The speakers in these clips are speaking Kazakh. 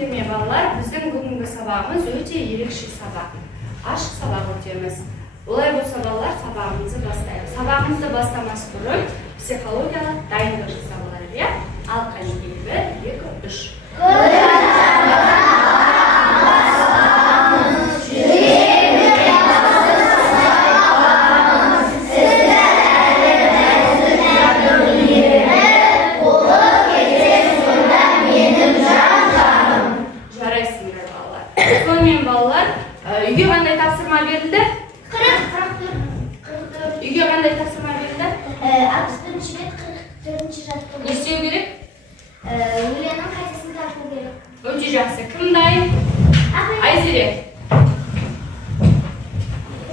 берме балалар, біздің бүгінгі сабағымыз өте ерекше сабақ. Ашық сабақ өтеміз. Олай болса балалар, сабағымызды бастаймыз. Сабағымызды бастамас бұрын психологиялық дайындық жасап алайық, иә? Ал қане 1, 2, 3. Үйге қандай тапсырма берілді? 44. Үйге қандай тапсырма берілді? 61-ші бет 44-ші жаттығу. Не істеу керек? Өлеңнің қайтасын тарту керек. Өте жақсы. Кім дайын? Айзере.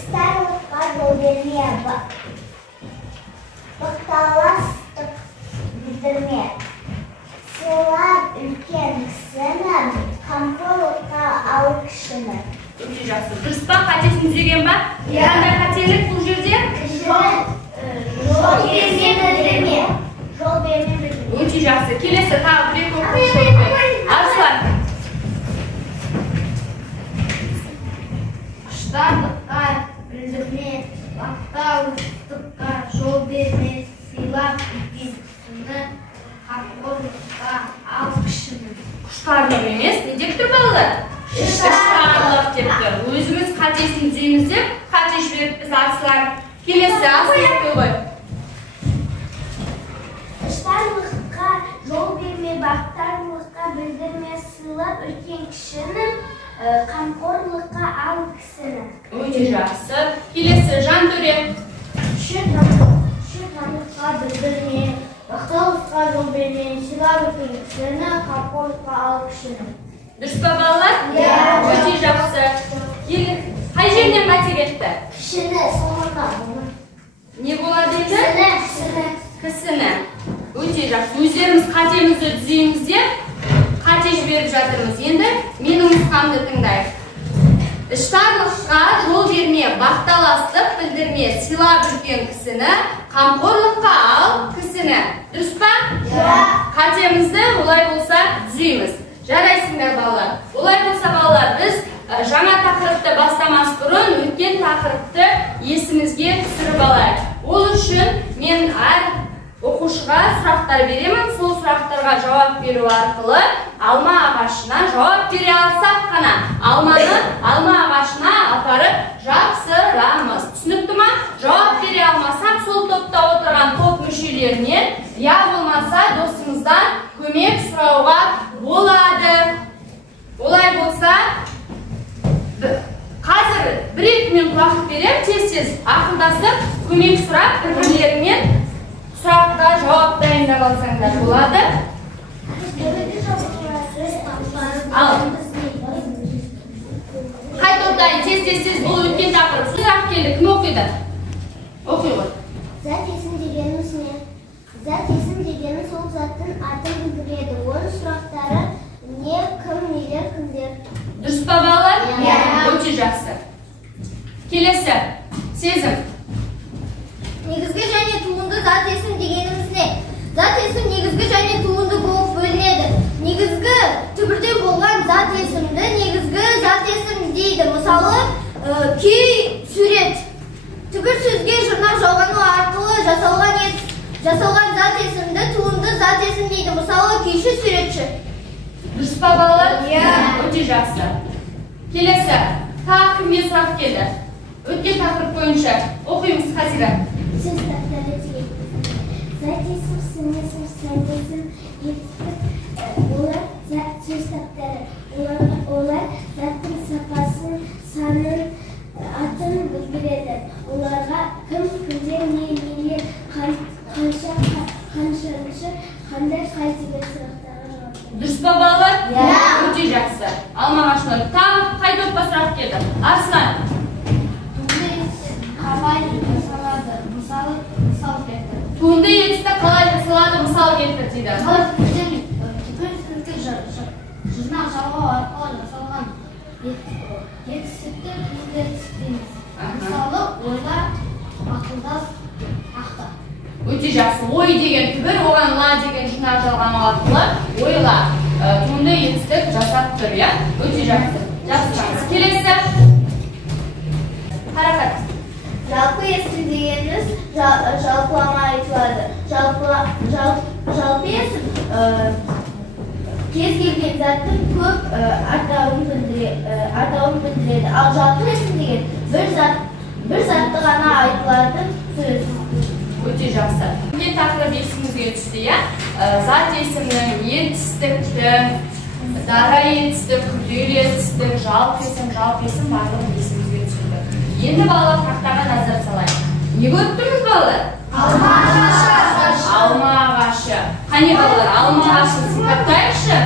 Старылыққа жол берме, бақталастық білдірме. Сыйлап үлкен кісіні, қамқорлыққа ал кішіні. Өте жақсы. Дұрыс па? Қатесін түзеген ба? Қандай қателік бұл жерде? Жол берме. Өте жақсы. Келесі тағы бір-екі оқушы. Арслан. Құштарлыққа білдірме, бақталастыққа жол берме, сыйлап үлкен кісіні, қамқорлыққа ал кішіні. Құштарлық емес, не деп тұр балалар? Құштарлық деп тұр. Өзіміз қатесін түзейміз деп, қате жіберіппіз Арслан. Келесі Асылып қой. Құштарлыққа жол берме, бақтарлыққа білдірме, сыйлап үлкен кішіні, қамқорлыққа ал кісіні. Өте жақсы. Келесі Жантөре. Құштарлыққа білдірме, бақтарлыққа жол берме, сыйлап үлкен кішіні, қамқорлыққа ал кішіні. Дұрыс па балалар? Өте жақсы. Қай жерден қате кетті? Кішіні, соңында. Не болады еді? Кісіні. Өте жақсы. Өздеріміз қатемізді түзейміз деп, қате жіберіп жатырмыз. Енді менің нұсқамды тыңдайық. Іштарлыққа жол берме, бақталастық білдірме, сыйлап үлкен кісіні, қамқорлыққа ал кісіні. Дұрыс па? Қатемізді олай болса түзейміз. Жарайсыңдар балалар. Олай болса балалар, біз жаңа тақырыпты бастамас бұрын өткен тақырыпты есімізге түсіріп алайық. Ол үшін мен әр оқушыға сұрақтар беремін. Сол сұрақтарға жауап беру арқылы алма ағашына жауап бере алсақ қана алманы алма ағашына апарып жапсырамыз. Түсінікті ма? Жауап бере алмасақ, сол топта отырған топ мүшелерінен я болмаса досыңыздан көмек сұрауға болады. Олай болса, қазір 1-2 минут уақыт берем, тез-тез ақылдасып, көмек сұрап, бір-бірлеріңмен сұраққа жауап дайындап алсаңдар болады. Ал. Қай топтайын, тез-тез бұл өткен тақырып. Сұрақ келді, кім оқиды? Оқи ғой. Зат есім дегеніміз не? Зат есім дегені сол заттың атын білдіреді. Оның сұрақтары не, кім, нелер, кімдер? Дұрыс па балалар? Өте жақсы. Келесі, сезім. Негізгі және туынды зат есім дегеніміз не? Зат есім негізгі және туынды болып бөлінеді. Негізгі түбірде болған зат есімді негізгі зат есім дейді. Мысалы, күй, сурет. Түбір сөзге жұрнақ жалғану арқылы жасалған зат есімді туынды зат есім дейді. Мысалы, күйші, суретші. Дұрыс па балалар? Өте жақсы. Келесі, тағы кімге сұрақ келді? Өткен тақырып бойынша оқимыз Хазира. Сөз таптары деген. Зат есім, сын есім, сән есім, етістік. Олар сөз таптары. Олар заттың сапасын, санын, атын білдіреді. Оларға кім, кімдер, нелер, қаншаншы, қандай деген сұрақтарға жауап береді. Дұрыс па балалар? Өте жақсы. Алма ағашына. Тағы қай топқа сұрақ келді? Арслан. Қалай жасалады? Мысалы келтір. Туынды етісті қалай жасалады? Мысал келтір дейді. Жұрнақ жалғау арқылы жасалған етістікті туынды етістейміз. Мысалы, ойла, ақылдас, ақты. Өте жақсы. Ой деген түбір, оған ла деген жұрнақ жалғану арқылы ойла. туынды етістік жасап тұр, иә? Өте жақсы. Жақсы. Келесі. Қарақат. Жалпы есім дегеніміз жалпылама айтылады. Жалпы есім кез келген заттың көп атауын білдіреді. Ал жалпы есім деген бір затты ғана айтылатын сөз. Өте жақсы. Бүгін тақырып есімізге түсті, иә? Зат есімнің етістікті, дара етістік, күрделі етістік, жалпы есім барлығы есімізге түсті. Енді балалар тақтаға назар салайық. Не көріп тұрмыз балалар? Алма ағашы. Алма ағашы. Қане балалар, алма ағашын сипаттайықшы?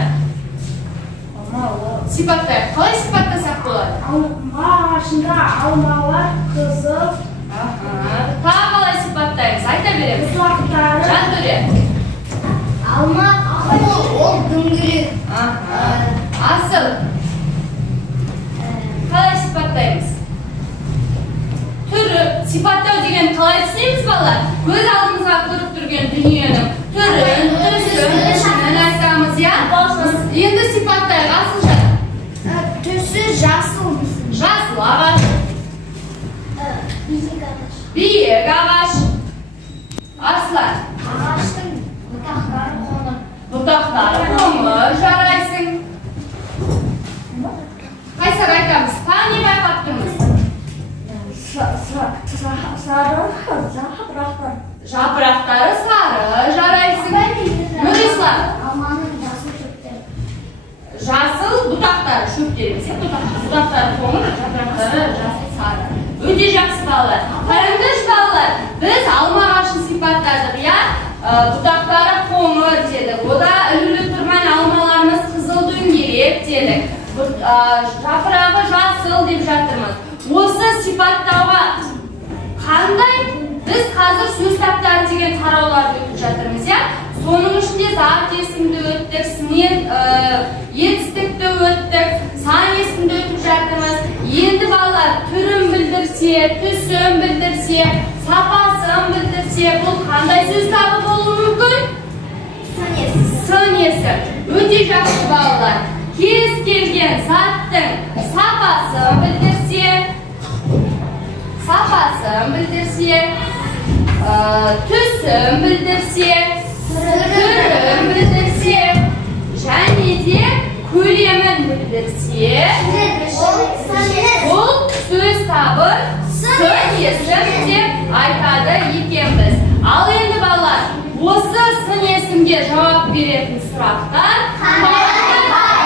Сипаттайық. Қалай сипаттасақ болады? Алма ағашында алмалар қызыл. Тағы қалай сипаттаймыз? Айта береміз. Жантөре. Алма ол дөңгелек. Асыл. Қалай сипаттаймыз? Түрі, сипаттау деген қалай түсінеміз балалар? Көз алдымызға көріп тұрген дүниенің түрін, түсін айтамыз, иә? Енді сипаттайық, асыл жана. Түсі жасыл. Жасыл ағаш. Биік ағаш. Аслан. Ағаштың бұтақтары қоңыр. Бұтақтары қоңыр жарайсың. Қайсақ айтамыз? Тағы не байқап тұрмыз? Жапырақтары сары жарайсың. Нұрислам. Алманың жасыл шөптері. Жасыл бұтақтары шөптері. Бұтақтары қоңыр, жапырақтары жасыл сары. Өте жақсы балалар. Қараңдаршы балалар, біз алма ағашын сипаттадық, иә? Бұтақтары қоңыр дедік. Ода үлілі тұрған алмаларымыз қызыл дөңгелек дедік. Жапырағы жасыл деп жатырмыз. Осы сипаттауға қандай? Біз қазір сөз таптары деген тарауларды өтіп жатырмыз, иә? Соның ішінде зат есімді өттік, етістікті өттік, сан есімді өтіп жатырмыз. Енді балалар түрін білдірсе, түсін білдірсе, сапасын білдірсе, бұл қандай сөз табы болуы мүмкін? Сын есім. Өте жақсы балалар. Кез келген заттың сапасын білдірсе, түсін білдірсе, түрін білдірсе, және де көлемін білдірсе, бұл сөз табы сын есім деп айтады екенбіз. Ал енді балалар, осы сын есімге жауап беретін сұрақтар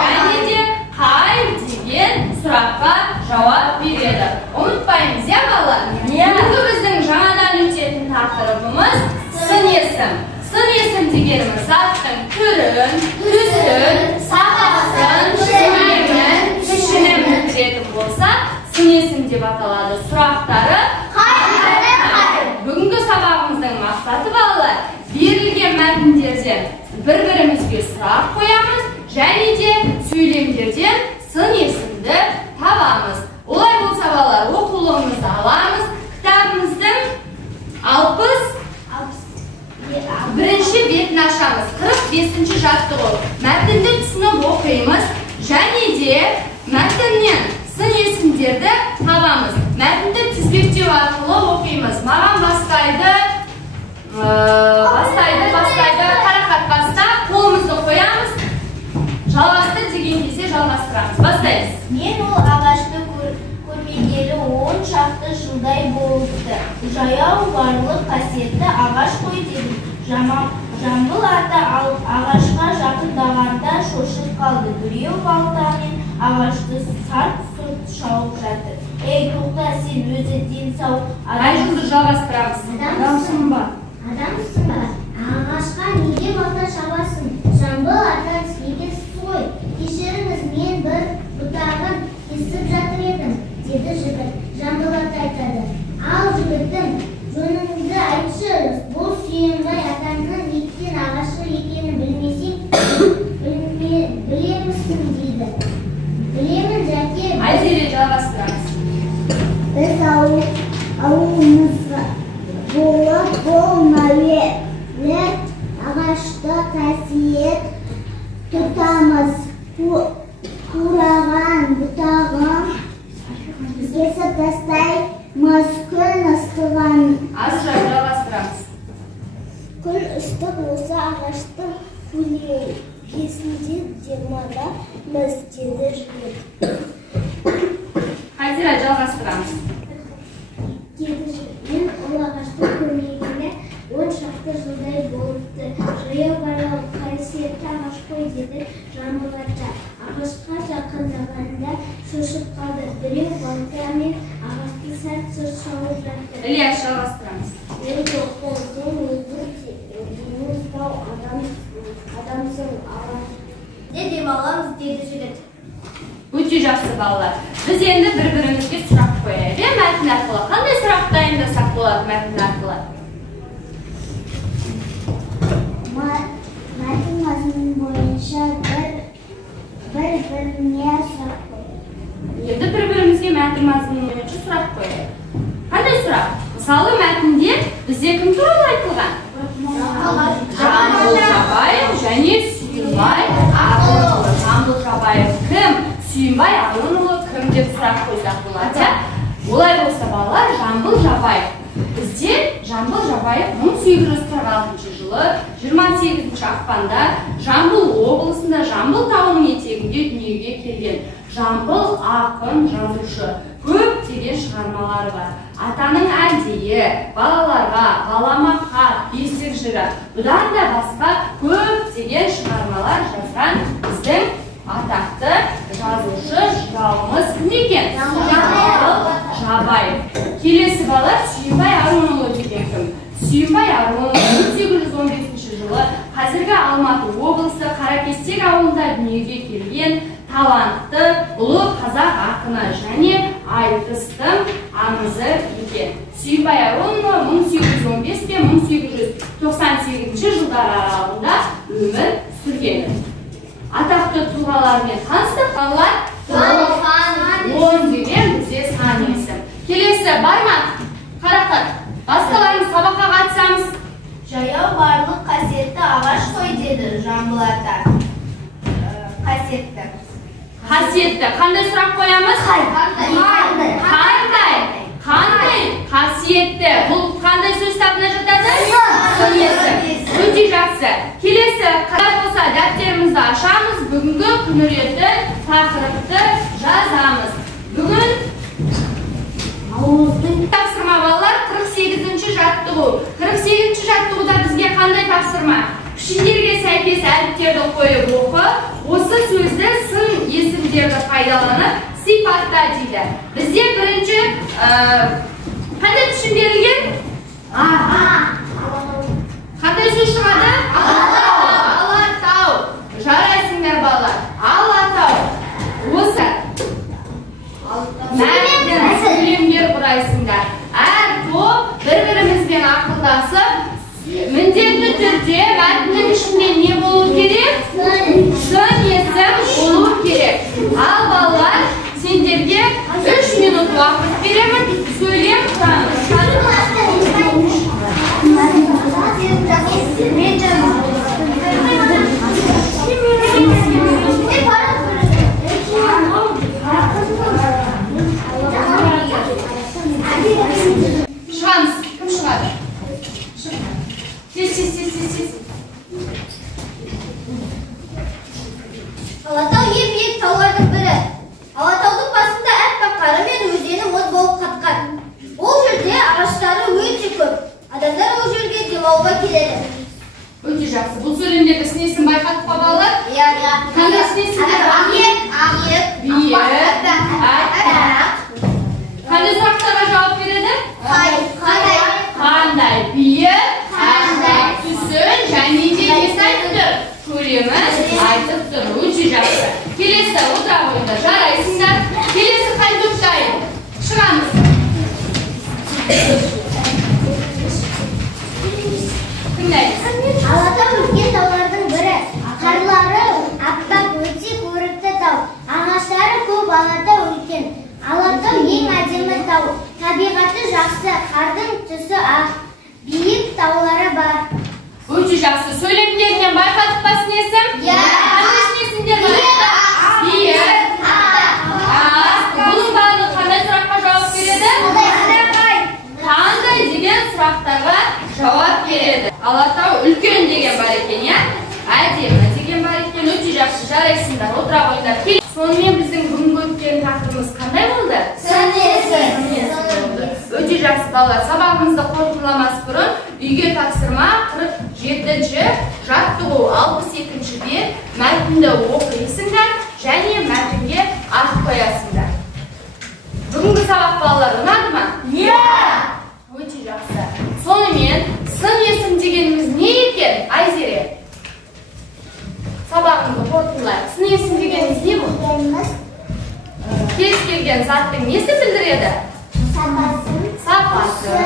және де қай деген сұраққа жауап береді. Ұмытпаймыз, иә балалар? Бүгінгі біздің жаңадан өтетін тақырыбымыз сын есім. Сын есім дегеніміз заттың түрін, түсін, сапасын, көлемін, пішінін білдіретін болса, сын есім деп аталады. Сұрақтары бүгінгі сабағымыздың мақсаты балалар, берілген мәтіндерден бір-бірімізге сұрақ қоямыз және де сөйлемдерден сын есімді табамыз. Олай болса балалар, оқулығымызды аламыз, кітабымыздың 61-ші бетін ашамыз, 45-ші жаттығу. Мәтінді түсініп оқимыз және де мәтіннен сын есімдерді табамыз. Мәтінді тізбектеу арқылы оқимыз. Маған бастайды, қарақат баста, қолымызды қоямыз, жалғасты деген кезде жалғастырамыз. Бастаймыз. Мен ол ағашты көрмегелі 10 шақты жылдай болыпты. Жаяу барлық қасиетті ағаш қой дедім. Жамбыл ата ағашқа жақындағанда шошып қалды. Біреу балтамен ағашты сарт-сұрт шауып жатыр. Ей, тоқта, сен өзі ден сау Айжылды жалғастырамыз. Адамсың ба? Ағашқа неге балта шабасың? Жамбыл ата неге сой? Кешіріңіз, мен бір бұтағын кесіп жатыр едім, деді жігіт. Жамбыл ата айтады. Ал жігітім, жөніңді айтшы, бұл Сүйенбай атаңның неткен ағашы екенін білмесең, білемісің дейді. Білемін, жәке. Айзере жалғастырамыз. Біз ауылымызға болып болмауы ағашта қасиет тұтамыз. Ağaçta Fulyesince cemada mescidi jület. Hazira жалғастырамыз. Мен ол ағаштың көмегіне 10 шақты жылдай болыпты. Жаяу барған қасиетті ағаш қой деді Жамбыл ата. Ағашқа жақындағанда шошып қалды. Біреу балтамен ағашты сәт шауып жатты. Ілияс, жалғастырамыз. Мен жоқтан соң өзің тау адамсың ағаш. Демаламыз деді жігіт. Өте жақсы балалар. Біз енді бір-бірімізге сұрақ қояйық. Мәтін арқылы. Қандай сұрақ дайындасақ болады мәтін арқылы? Мәтін мазмұны бойынша бір-біріне сұрақ қояйық. Енді бір-бірімізге мәтін мазмұны бойынша сұрақ қояйық. Қандай сұрақ? Мысалы мәтінде бізде кім туралы айтылған? Жамбыл Жабаев және Сүйінбай Ағынұлы. Жамбыл Жабаев кім? Сүйінбай Ағынұлы кім деп сұрақ қойсақ болады. Олай болса балалар, Жамбыл Жабаев. Бізде Жамбыл Жабаев 1846 жылы 28 ақпанда Жамбыл облысында Жамбыл тауының етегінде дүниеге келген. Жамбыл ақын, жазушы. Көптеген шығармалары бар. Атаның әдейі, балаларға, баламаққа, бесік жыры. Бұдан да басқа көптеген шығармалар жазған біздің атақты жазушы жырауымыз кім екен? Жамбыл Жабаев. Келесі балалар Сүйінбай Ағынұлы деген кім? Сүйінбай Ағынұлы 1815 жылы қазіргі Алматы облысы Қаракестек ауылында дүниеге келген талантты ұлы қазақ ақыны және айтыстың аңызы екен. Сүйінбай Ағынұлы 1815 пен 1898 жылдар аралығында өмір сүрген. Атақты тұлғалармен таныстық балалар? 10 деген бізде сан есім. Келесі бар ма? Қарақат, басқаларымыз сабаққа қатысамыз. Жаяу барлық қасиетті ағаш қой деді Жамбыл ата. Қасиетті. Қасиетті. Қандай сұрақ қоямыз? Қандай қасиетті. Бұл қандай сөз табына жатады? Сын есім. Өте жақсы. Келесі қара болса дәптерімізді ашамыз. Бүгінгі күн ретін тақырыпты жазамыз. Бүгін тапсырма балалар 48-ші жаттығу. 48-ші жаттығуда бізге қандай тапсырма? Пішіндерге сәйкес әріптерді қойып оқы. Осы сөзді сын есімдерді пайдаланып сипатта дейді. Бізде бірінші қандай пішін берілген? Қандай сөз шығады? Алатау. Жарайсыңдар балалар. Алатау. Осы сөйлемдер құрайсыңдар. Әр топ бір-бірімізбен ақылдасып, міндетті түрде мәтіннің ішінде не болу керек? Сын есім болу керек. Ал балалар, сендерге 3 минут уақыт беремін. Сөйлем құрамыз. Шығамыз. Кім шығады? Тез. Алатау ең биік таулардың бірі. Алатаудың басында аппақ қары мен өзені мұз болып қатқан. Ол жерде ағаштары өте көп. Адамдар ол жерге демалуға келеді. Өте жақсы. Бұл сөйлемдерді снесін байқаттық па балалар? Қандай снесіндер? Қандай сұрақтарға жауап береді? Қандай биік, қандай түсін және де несі айтып тұр? Көреміз айтып тұр. Өте жақсы. Келесі отыра қойды. Жарайсыңдар. Келесі қай топ дайын? Шығамыз. Тыңдаймыз. Алатау үлкен таулардың бірі. Қарлары аппақ өте көрікті тау. Ағаштары көп. Алатау үлкен. Алатау ең әдемі тау. Табиғаты жақсы, қардың түсі ақ. Биік таулары бар. Өте жақсы. Сөйлемдерінен байқатып па снесім? Қандай снесімдер бар? Биік. Бұның барлығы қандай сұраққа жауап береді? Қандай деген сұрақтарға жауап береді? Алатау үлкен деген бар екен, әдемі деген бар екен, өте жақсы, жарайсыңдар, отыра қойыңдар. Сонымен біздің бүгінгі өткен тақырыбымыз қандай болды? Сын есім. Өте жақсы балалар, сабағымызды қорытындыламас бұрын үйге тапсырма 47-ші жаттығу 62-де мәтінді оқисыңдар және мәтінге ат қоясыңдар. Бүгінгі сабақ балалар ұнады ма? Өте жақсы. Сонымен сын есім дегеніміз не екен? Айзере, сабағымызды қорытындылайық. Сын есім дегеніміз не бұл? Кез келген заттың несі білдіреді? Сапасын.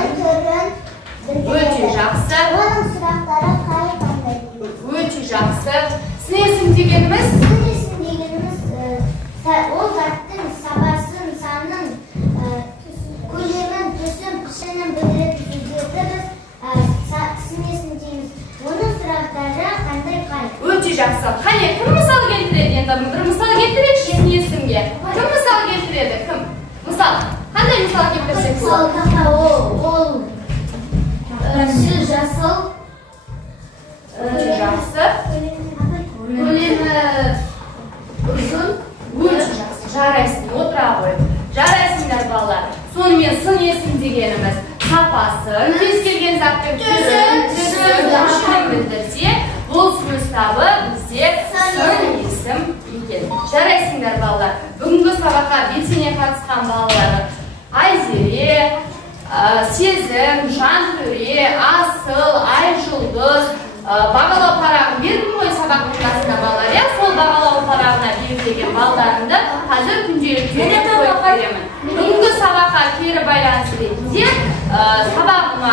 Өте жақсы. Оның сұрақтары қандай? Өте жақсы. Сын есім дегеніміз? Сын есім дегеніміз ол заттың сапасын, санын, көлемін, түсін, пішінін білдіретін сөздерді біз сын есім дейміз. Оның сұрақтары қандай? Өте жақсы. Қане, кім мысал келтіреді? Енді бір мысал келтірейікші сын есімге. Кім мысал келтіреді? Кім? Мысал. Қандай мысал келтірсек сол? Ол түсі жасыл. Өте жақсы. Көлемі ұзын. Өте жақсы. Жарайсың, отыра қой. Жарайсыңдар балалар. Сонымен сын есім дегеніміз сапасын, кез келген заттың түсін білдірсе, бұл сөз табы бізде сын есім екен. Жарайсыңдар балалар. Бүгінгі сабаққа белсене қатысқан балалар Айзере, Сезім, Жантөре, Асыл, Айжұлдыз, бағалау парағын бердім ғой сабақтың басында балалар. Сол бағалау парағына берілген балдарымды қазір күнделікке қойып беремін. Бүгінгі сабаққа кері байланысты ретінде сабағыма